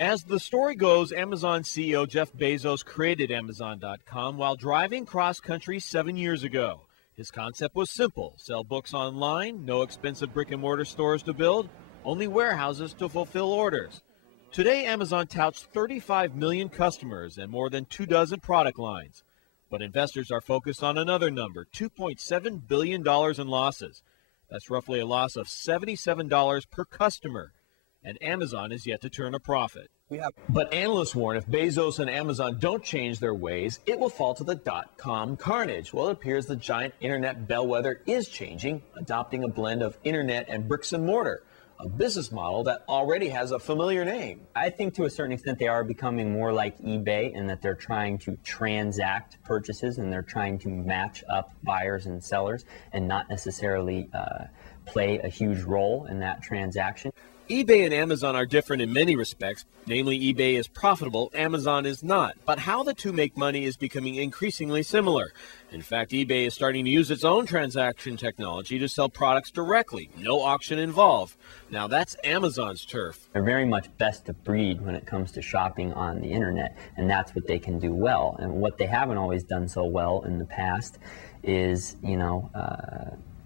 As the story goes, Amazon CEO Jeff Bezos created Amazon.com while driving cross-country 7 years ago. His concept was simple: sell books online, no expensive brick-and-mortar stores to build, only warehouses to fulfill orders. Today, Amazon touts 35 million customers and more than 24 product lines. But investors are focused on another number, $2.7 billion in losses. That's roughly a loss of $77 per customer. And Amazon is yet to turn a profit. But analysts warn if Bezos and Amazon don't change their ways, it will fall to the dot-com carnage. Well, it appears the giant internet bellwether is changing, adopting a blend of internet and bricks and mortar, a business model that already has a familiar name. I think to a certain extent they are becoming more like eBay in that they're trying to transact purchases and they're trying to match up buyers and sellers and not necessarily play a huge role in that transaction. eBay and Amazon are different in many respects. Namely, eBay is profitable, Amazon is not. But how the two make money is becoming increasingly similar. In fact, eBay is starting to use its own transaction technology to sell products directly, no auction involved. Now that's Amazon's turf. They're very much best of breed when it comes to shopping on the internet, and that's what they can do well. And what they haven't always done so well in the past is,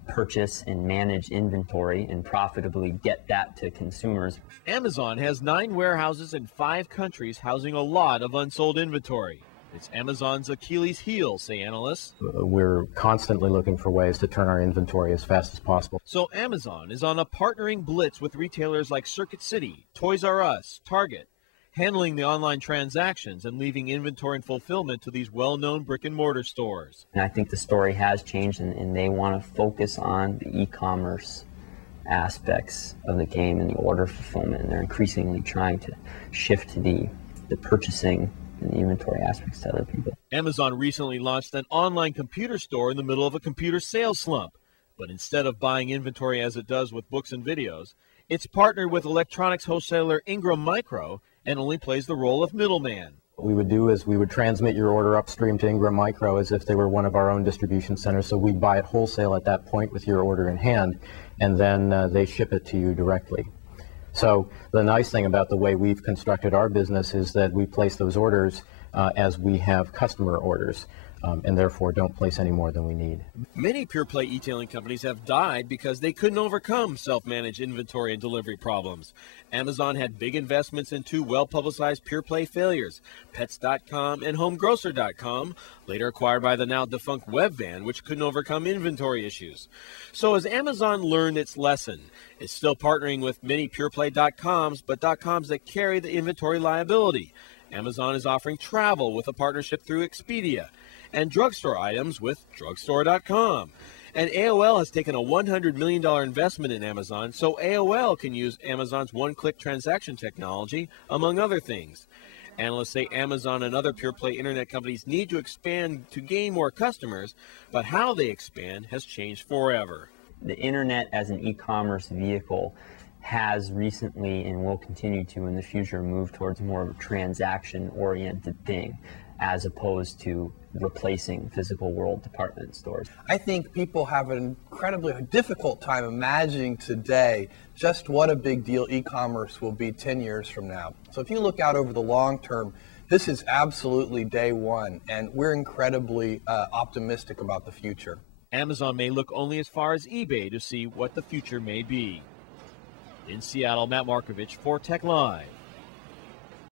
purchase and manage inventory and profitably get that to consumers. Amazon has 9 warehouses in 5 countries housing a lot of unsold inventory. It's Amazon's Achilles heel, say analysts. We're constantly looking for ways to turn our inventory as fast as possible. So Amazon is on a partnering blitz with retailers like Circuit City, Toys R Us, Target, handling the online transactions and leaving inventory and fulfillment to these well-known brick-and-mortar stores. And I think the story has changed, and they want to focus on the e-commerce aspects of the game and the order fulfillment, and they're increasingly trying to shift to the purchasing and the inventory aspects to other people. Amazon recently launched an online computer store in the middle of a computer sales slump. But instead of buying inventory as it does with books and videos, it's partnered with electronics wholesaler Ingram Micro and only plays the role of middleman. What we would do is we would transmit your order upstream to Ingram Micro as if they were one of our own distribution centers. So we'd buy it wholesale at that point with your order in hand, and then they ship it to you directly. So the nice thing about the way we've constructed our business is that we place those orders as we have customer orders. And therefore don't place any more than we need. Many pure-play e-tailing companies have died because they couldn't overcome self-managed inventory and delivery problems. Amazon had big investments in 2 well-publicized pure-play failures, Pets.com and HomeGrocer.com, later acquired by the now-defunct Webvan, which couldn't overcome inventory issues. So has Amazon learned its lesson? It's still partnering with many pure-play .coms, but .coms that carry the inventory liability. Amazon is offering travel with a partnership through Expedia, and drugstore items with drugstore.com. And AOL has taken a $100 million investment in Amazon, so AOL can use Amazon's one-click transaction technology, among other things. Analysts say Amazon and other pure-play internet companies need to expand to gain more customers, but how they expand has changed forever. The internet as an e-commerce vehicle has recently and will continue to in the future move towards more of a transaction-oriented thing, as opposed to replacing physical world department stores. I think people have an incredibly difficult time imagining today just what a big deal e-commerce will be 10 years from now. So if you look out over the long term, this is absolutely day one, and we're incredibly optimistic about the future. Amazon may look only as far as eBay to see what the future may be. In Seattle, Matt Markovich for Tech Live.